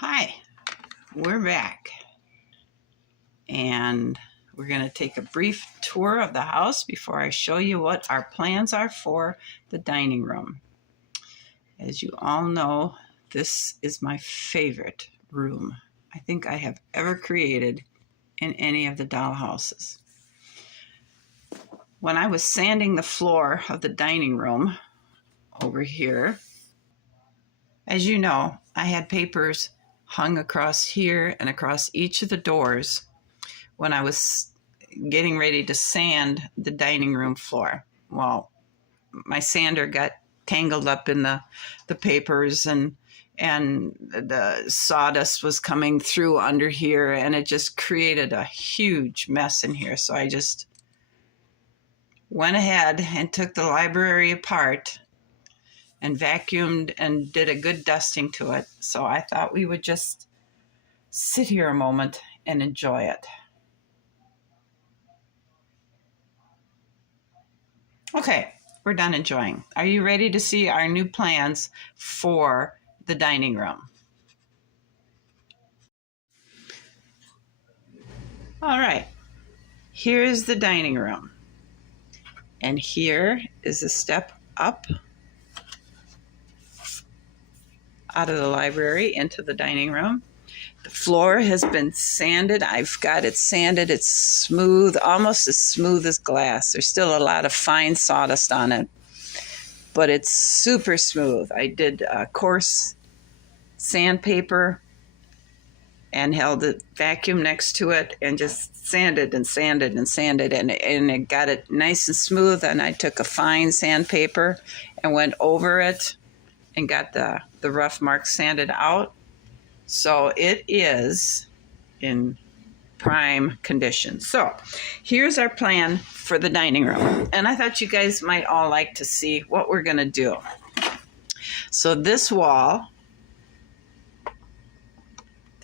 Hi, we're back, and we're going to take a brief tour of the house before I show you what our plans are for the dining room. As you all know, this is my favorite room I think I have ever created in any of the dollhouses. When I was sanding the floor of the dining room over here, as you know, I had papers hung across here and across each of the doors when I was getting ready to sand the dining room floor. Well, my sander got tangled up in the papers, and the sawdust was coming through under here, and it just created a huge mess in here. So I just went ahead and took the library apart and vacuumed and did a good dusting to it. So I thought we would just sit here a moment and enjoy it. Okay, we're done enjoying. Are you ready to see our new plans for the dining room? All right, here's the dining room. And here is a step up out of the library into the dining room. The floor has been sanded. I've got it sanded. It's smooth, almost as smooth as glass. There's still a lot of fine sawdust on it, but it's super smooth. I did coarse sandpaper and held the vacuum next to it and just sanded and sanded and sanded, and it got it nice and smooth. And I took a fine sandpaper and went over it and got the rough marks sanded out. So it is in prime condition. So here's our plan for the dining room. And I thought you guys might all like to see what we're going to do. So this wall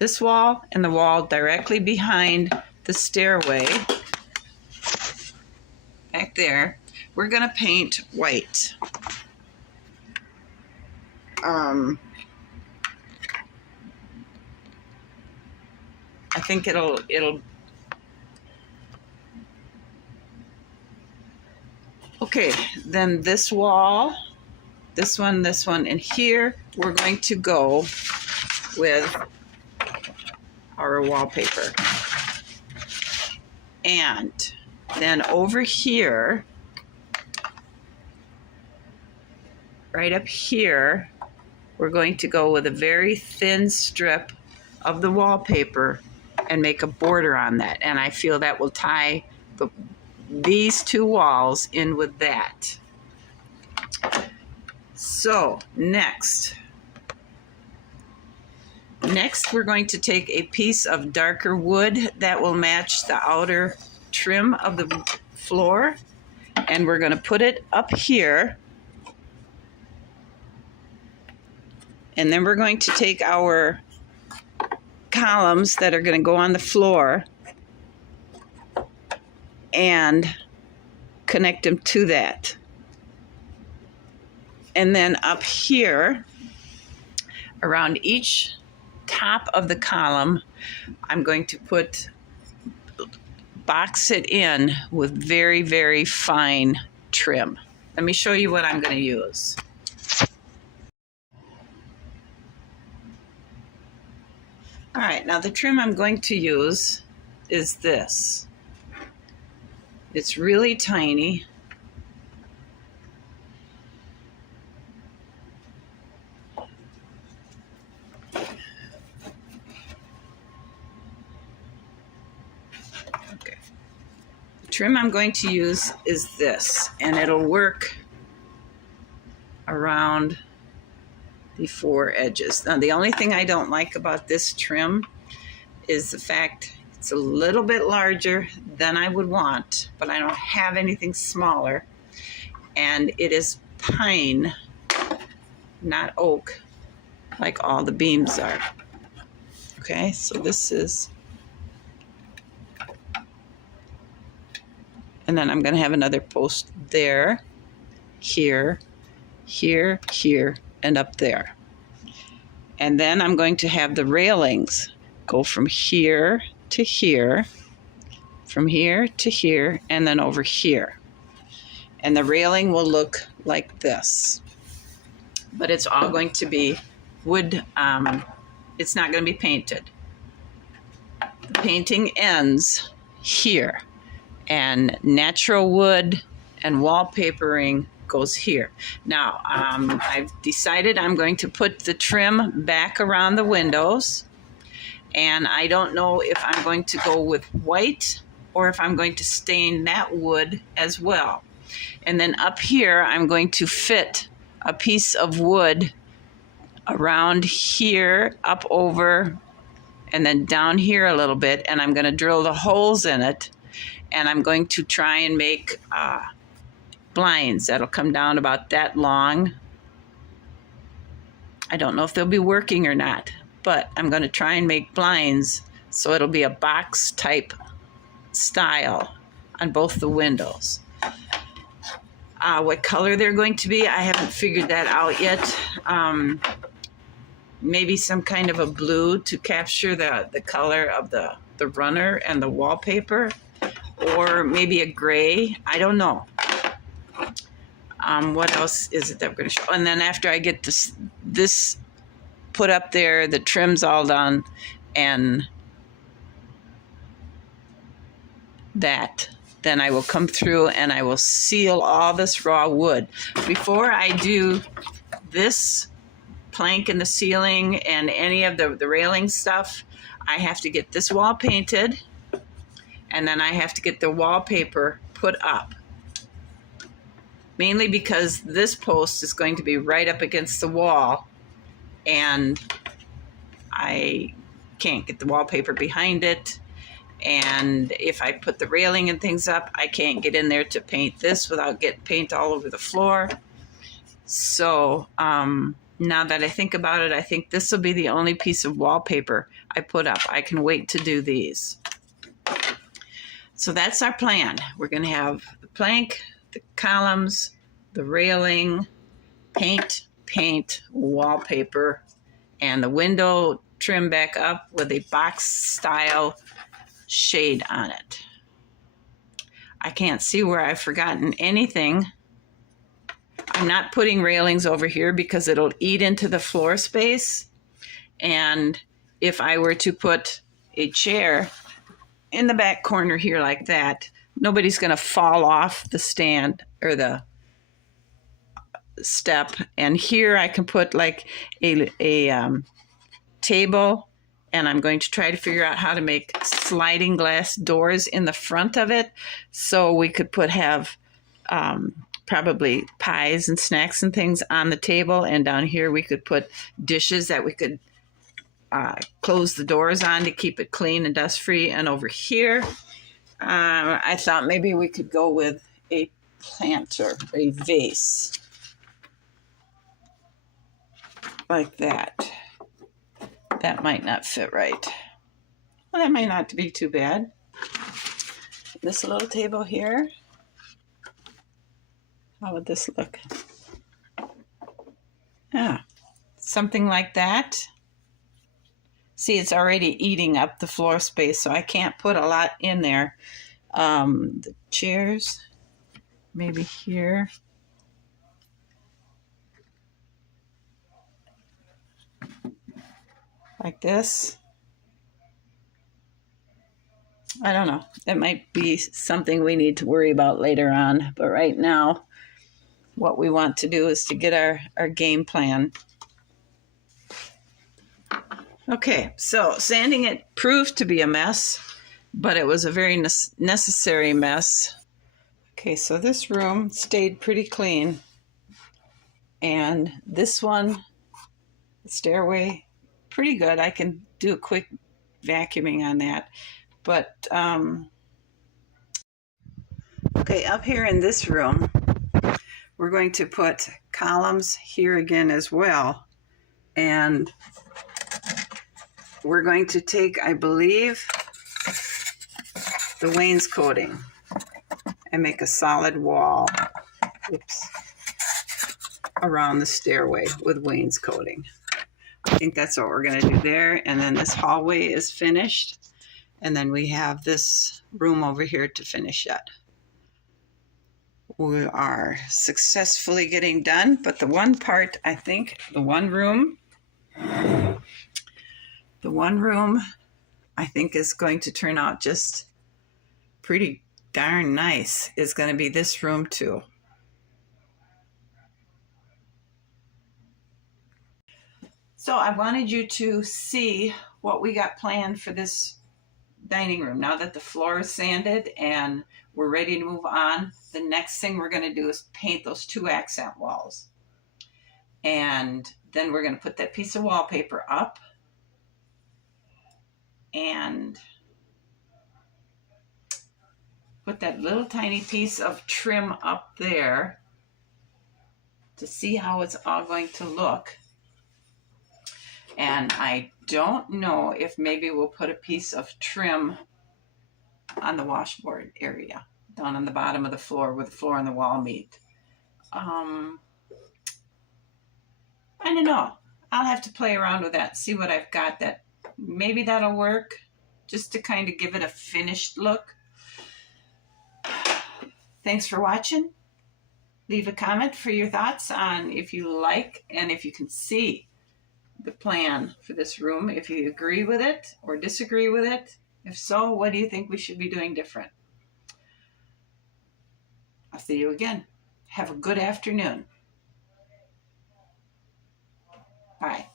and the wall directly behind the stairway back there, we're going to paint white. I think it'll okay. Then this wall, this one, and here we're going to go with our wallpaper. And then over here, right up here, we're going to go with a very thin strip of the wallpaper and make a border on that. And I feel that will tie these two walls in with that. So next we're going to take a piece of darker wood that will match the outer trim of the floor, and we're going to put it up here. And then we're going to take our columns that are going to go on the floor and connect them to that. And then up here, around each top of the column, I'm going to box it in with very, very fine trim. Let me show you what I'm going to use. All right, now the trim I'm going to use is this. It's really tiny. Okay. The trim I'm going to use is this, and it'll work around the four edges. Now, the only thing I don't like about this trim is the fact it's a little bit larger than I would want, but I don't have anything smaller. And it is pine, not oak, like all the beams are. Okay, so this is, and then I'm going to have another post there, here, here, here, and up there. And then I'm going to have the railings go from here to here, from here to here, and then over here. And the railing will look like this. But it's all going to be wood. It's not going to be painted. The painting ends here, and natural wood and wallpapering goes here. Now, I've decided I'm going to put the trim back around the windows, and I don't know if I'm going to go with white or if I'm going to stain that wood as well. And then up here, I'm going to fit a piece of wood around here, up over, and then down here a little bit, and I'm going to drill the holes in it, and I'm going to try and make blinds that'll come down about that long. I don't know if they'll be working or not, but I'm going to try and make blinds so it'll be a box type style on both the windows. What color they're going to be, I haven't figured that out yet. Maybe some kind of a blue to capture the color of the runner and the wallpaper, or maybe a gray. I don't know. What else is it that we're going to show? And then after I get this put up there, the trim's all done, and that, then I will come through and I will seal all this raw wood. Before I do this plank in the ceiling and any of the railing stuff, I have to get this wall painted, and then I have to get the wallpaper put up. Mainly because this post is going to be right up against the wall, and I can't get the wallpaper behind it. And if I put the railing and things up, I can't get in there to paint this without getting paint all over the floor. So now that I think about it, I think this will be the only piece of wallpaper I put up. I can wait to do these. So that's our plan. We're going to have the plank, the columns, the railing, paint, wallpaper, and the window trim back up with a box style shade on it. I can't see where I've forgotten anything. I'm not putting railings over here because it'll eat into the floor space. And if I were to put a chair in the back corner here like that, nobody's going to fall off the stand or the step. And here I can put like a table, and I'm going to try to figure out how to make sliding glass doors in the front of it, so we could have probably pies and snacks and things on the table, and down here we could put dishes that we could close the doors on to keep it clean and dust free. And over here, I thought maybe we could go with a planter, a vase, like that. That might not fit right. Well, that might not be too bad. This little table here. How would this look? Yeah, something like that. See, it's already eating up the floor space, so I can't put a lot in there. The chairs, maybe here. Like this. I don't know. That might be something we need to worry about later on. But right now, what we want to do is to get our game plan. Okay, so sanding it proved to be a mess, but it was a very necessary mess. Okay, so this room stayed pretty clean. And this one, the stairway, pretty good. I can do a quick vacuuming on that. But, okay, up here in this room, we're going to put columns here again as well. And we're going to take, I believe, the wainscoting and make a solid wall, around the stairway with wainscoting. I think that's what we're going to do there. And then this hallway is finished. And then we have this room over here to finish yet. We are successfully getting done, but the one part, I think, the one room, I think is going to turn out just pretty darn nice, is going to be this room too. So I wanted you to see what we got planned for this dining room. Now that the floor is sanded and we're ready to move on, the next thing we're going to do is paint those 2 accent walls. And then we're going to put that piece of wallpaper up and put that little tiny piece of trim up there to see how it's all going to look. And I don't know if maybe we'll put a piece of trim on the washboard area, down on the bottom of the floor where the floor and the wall meet. I don't know. I'll have to play around with that, see what I've got. That maybe that'll work, just to kind of give it a finished look. Thanks for watching. Leave a comment for your thoughts on if you like and if you can see the plan for this room, if you agree with it or disagree with it. If so, what do you think we should be doing different? I'll see you again. Have a good afternoon. Bye.